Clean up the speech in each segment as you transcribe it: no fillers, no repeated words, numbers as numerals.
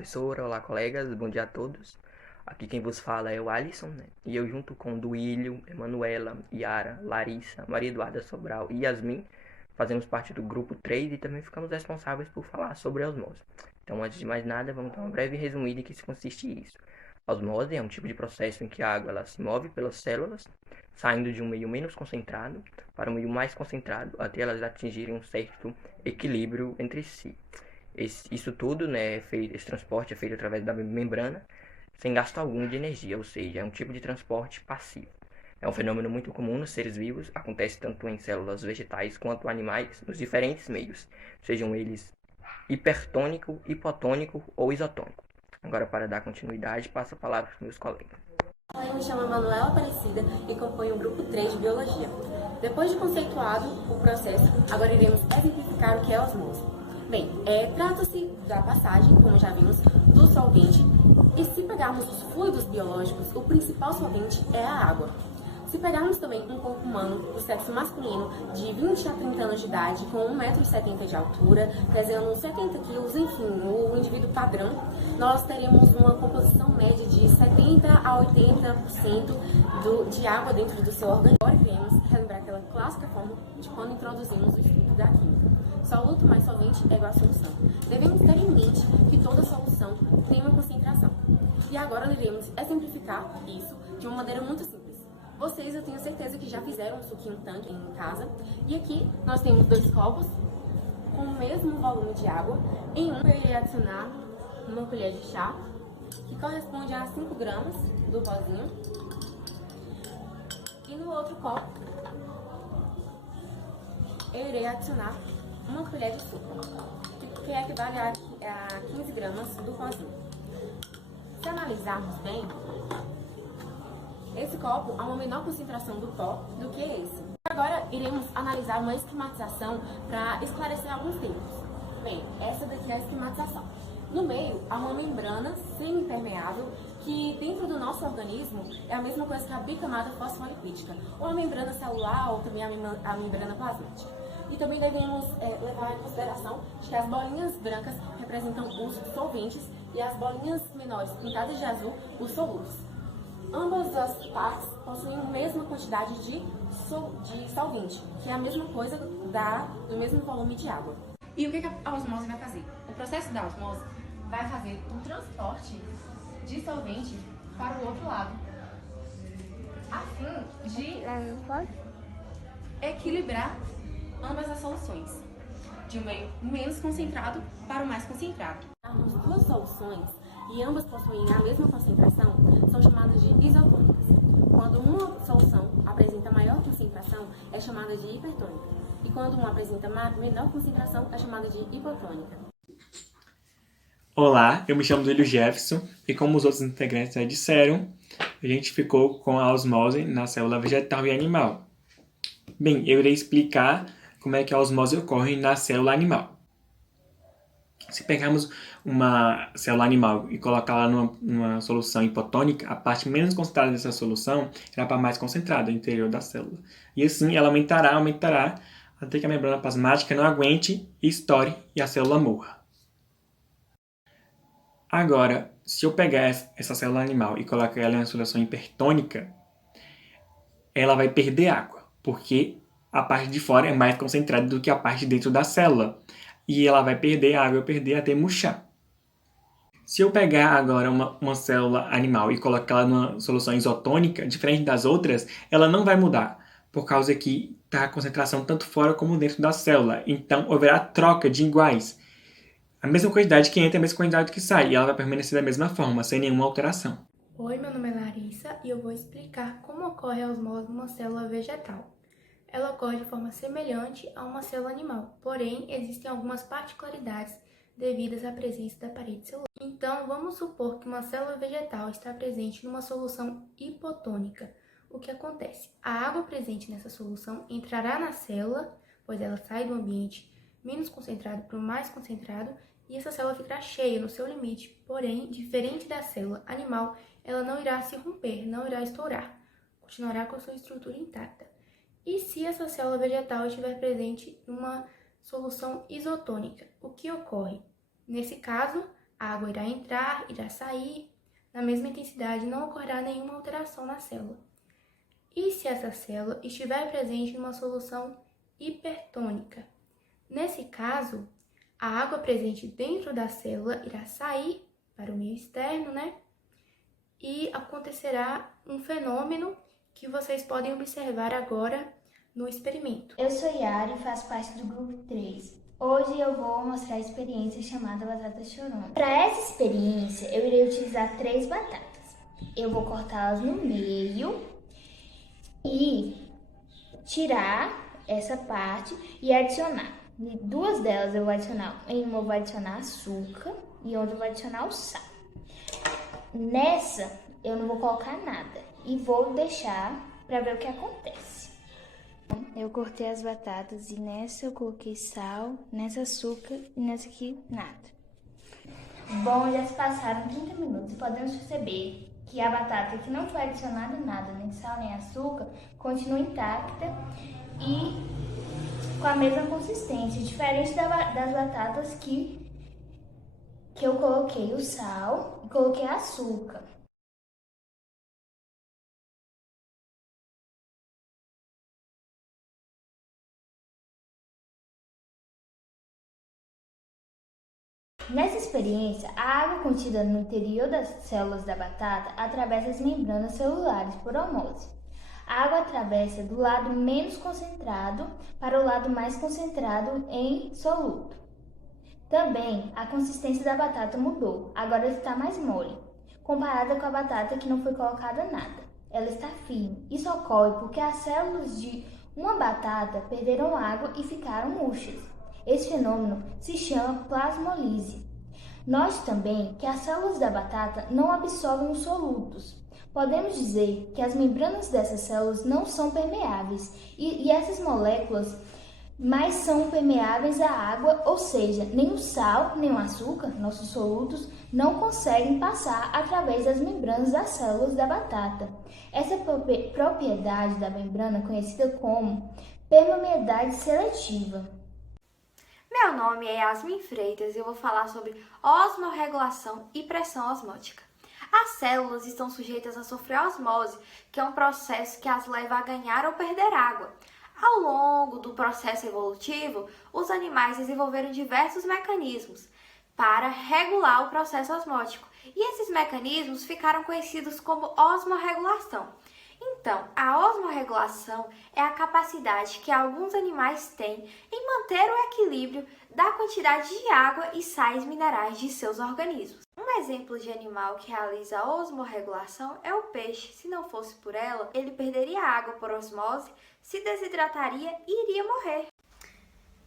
professora, olá colegas, bom dia a todos. Aqui quem vos fala é o Alisson, né? E eu junto com Duílio, Emanuela, Yara, Larissa, Maria Eduarda Sobral e Yasmin fazemos parte do grupo 3 e também ficamos responsáveis por falar sobre a osmose. Então, antes de mais nada, vamos dar uma breve resumida em que se consiste isso. A osmose é um tipo de processo em que a água ela se move pelas células, saindo de um meio menos concentrado para um meio mais concentrado, até elas atingirem um certo equilíbrio entre si. Isso tudo, né, esse transporte é feito através da membrana, sem gasto algum de energia, ou seja, é um tipo de transporte passivo. É um fenômeno muito comum nos seres vivos, acontece tanto em células vegetais quanto animais, nos diferentes meios, sejam eles hipertônico, hipotônico ou isotônico. Agora, para dar continuidade, passo a palavra para os meus colegas. Eu me chamo Manuela Aparecida e componho o grupo 3 de Biologia. Depois de conceituado o processo, agora iremos exemplificar o que é a osmose. Bem, trata-se da passagem, como já vimos, do solvente, e se pegarmos os fluidos biológicos, o principal solvente é a água. Se pegarmos também um corpo humano do sexo masculino de 20 a 30 anos de idade, com 1,70 m de altura, pesando 70 kg, enfim, o indivíduo padrão, nós teremos uma composição média de 70 a 80% de água dentro do seu organismo. Agora iremos relembrar aquela clássica forma de quando introduzimos o estudo da química. Soluto mais solvente é igual a solução. Devemos ter em mente que toda solução tem uma concentração. E agora iremos exemplificar isso de uma maneira muito simples. Vocês, eu tenho certeza que já fizeram um suquinho tanque em casa. E aqui nós temos 2 copos com o mesmo volume de água. Em um eu irei adicionar uma colher de chá, que corresponde a 5 gramas do pozinho. E no outro copo eu irei adicionar uma colher de suco, que equivale a 15 gramas do pozinho. Se analisarmos bem, esse copo há uma menor concentração do pó do que esse. Agora iremos analisar uma esquematização para esclarecer alguns termos. Bem, essa daqui é a esquematização. No meio há uma membrana semi-impermeável que dentro do nosso organismo é a mesma coisa que a bicamada fosfolipídica, ou a membrana celular, ou também a membrana plasmática. E também devemos levar em consideração que as bolinhas brancas representam os solventes e as bolinhas menores pintadas de azul, os solutos. Ambas as partes possuem a mesma quantidade de solvente, que é a mesma coisa do mesmo volume de água. E o que a osmose vai fazer? O processo da osmose vai fazer um transporte de solvente para o outro lado, a fim de equilibrar ambas as soluções, de um meio menos concentrado para o mais concentrado. As duas soluções, e ambas possuem a mesma concentração, são chamadas de isotônicas. Quando uma solução apresenta maior concentração, é chamada de hipertônica. E quando uma apresenta menor concentração, é chamada de hipotônica. Olá, eu me chamo Duílio Jefferson e como os outros integrantes já disseram, a gente ficou com a osmose na célula vegetal e animal. Bem, eu irei explicar como é que a osmose ocorre na célula animal. Se pegarmos uma célula animal e colocá-la numa solução hipotônica, a parte menos concentrada dessa solução será para mais concentrada no interior da célula. E assim ela aumentará, até que a membrana plasmática não aguente e estoure e a célula morra. Agora, se eu pegar essa célula animal e colocar ela em uma solução hipertônica, ela vai perder água, porque a parte de fora é mais concentrada do que a parte de dentro da célula. E ela vai perder água, até murchar. Se eu pegar agora uma célula animal e colocar ela numa solução isotônica, diferente das outras, ela não vai mudar, por causa que está a concentração tanto fora como dentro da célula. Então, haverá troca de iguais. A mesma quantidade que entra é a mesma quantidade que sai, e ela vai permanecer da mesma forma, sem nenhuma alteração. Oi, meu nome é Larissa e eu vou explicar como ocorre a osmose numa célula vegetal. Ela ocorre de forma semelhante a uma célula animal, porém existem algumas particularidades devidas à presença da parede celular. Então, vamos supor que uma célula vegetal está presente numa solução hipotônica. O que acontece? A água presente nessa solução entrará na célula, pois ela sai do ambiente menos concentrado para o mais concentrado, e essa célula ficará cheia no seu limite, porém, diferente da célula animal, ela não irá se romper, não irá estourar, continuará com a sua estrutura intacta. E se essa célula vegetal estiver presente numa solução isotônica, o que ocorre? Nesse caso, A água irá entrar, irá sair, na mesma intensidade não ocorrerá nenhuma alteração na célula. E se essa célula estiver presente numa solução hipertônica? Nesse caso, a água presente dentro da célula irá sair para o meio externo, E acontecerá um fenômeno que vocês podem observar agora no experimento. Eu sou Yara e faço parte do grupo 3. Hoje eu vou mostrar a experiência chamada batata chorona. Para essa experiência, eu irei utilizar 3 batatas. Eu vou cortá-las no meio e tirar essa parte e adicionar. Em 2 delas eu vou adicionar, em uma eu vou adicionar açúcar e outra eu vou adicionar o sal. Nessa eu não vou colocar nada e vou deixar para ver o que acontece. Eu cortei as batatas e nessa eu coloquei sal, nessa açúcar e nessa aqui nada. Bom, já se passaram 30 minutos e podemos perceber que a batata que não foi adicionada nada, nem sal nem açúcar, continua intacta e com a mesma consistência, diferente das batatas que eu coloquei o sal e coloquei açúcar. Nessa experiência, a água contida no interior das células da batata atravessa as membranas celulares por osmose. A água atravessa do lado menos concentrado para o lado mais concentrado em soluto. Também, a consistência da batata mudou, agora está mais mole, comparada com a batata que não foi colocada nada. Ela está firme. Isso ocorre porque as células de uma batata perderam água e ficaram murchas. Esse fenômeno se chama plasmólise. Note também que as células da batata não absorvem os solutos. Podemos dizer que as membranas dessas células não são permeáveis e essas moléculas mais são permeáveis à água, ou seja, nem o sal nem o açúcar, nossos solutos, não conseguem passar através das membranas das células da batata. Essa propriedade da membrana é conhecida como permeabilidade seletiva. Meu nome é Yasmin Freitas e eu vou falar sobre osmorregulação e pressão osmótica. As células estão sujeitas a sofrer osmose, que é um processo que as leva a ganhar ou perder água. Ao longo do processo evolutivo, os animais desenvolveram diversos mecanismos para regular o processo osmótico, e esses mecanismos ficaram conhecidos como osmorregulação. Então, a osmorregulação é a capacidade que alguns animais têm em manter o equilíbrio da quantidade de água e sais minerais de seus organismos. Um exemplo de animal que realiza a osmorregulação é o peixe. Se não fosse por ela, ele perderia água por osmose, se desidrataria e iria morrer.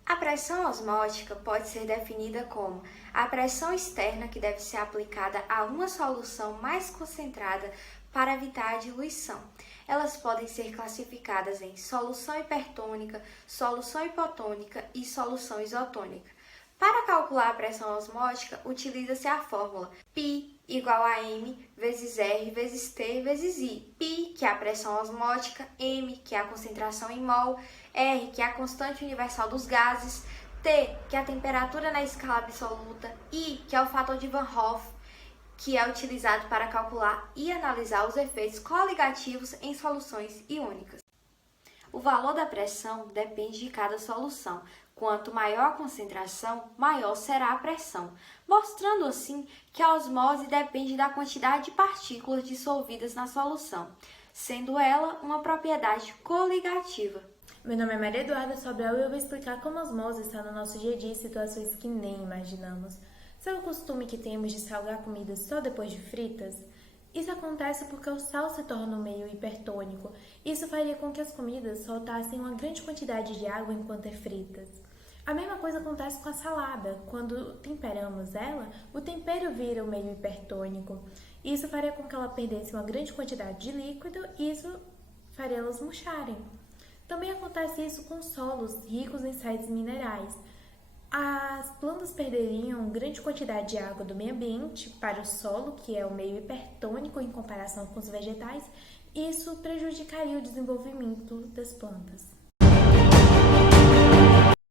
A pressão osmótica pode ser definida como a pressão externa que deve ser aplicada a uma solução mais concentrada para evitar a diluição. Elas podem ser classificadas em solução hipertônica, solução hipotônica e solução isotônica. Para calcular a pressão osmótica, utiliza-se a fórmula π igual a m vezes r vezes t vezes i. π, que é a pressão osmótica, m, que é a concentração em mol, r, que é a constante universal dos gases, t, que é a temperatura na escala absoluta, i, que é o fator de Van Hoff, que é utilizado para calcular e analisar os efeitos coligativos em soluções iônicas. O valor da pressão depende de cada solução. Quanto maior a concentração, maior será a pressão, mostrando assim que a osmose depende da quantidade de partículas dissolvidas na solução, sendo ela uma propriedade coligativa. Meu nome é Maria Eduarda Sobral e eu vou explicar como a osmose está no nosso dia a dia em situações que nem imaginamos. Sabe o costume que temos de salgar comida só depois de fritas? Isso acontece porque o sal se torna um meio hipertônico. Isso faria com que as comidas soltassem uma grande quantidade de água enquanto é fritas. A mesma coisa acontece com a salada. Quando temperamos ela, o tempero vira um meio hipertônico. Isso faria com que ela perdesse uma grande quantidade de líquido e isso faria elas murcharem. Também acontece isso com solos ricos em sais minerais. As plantas perderiam grande quantidade de água do meio ambiente para o solo, que é o meio hipertônico em comparação com os vegetais, e isso prejudicaria o desenvolvimento das plantas.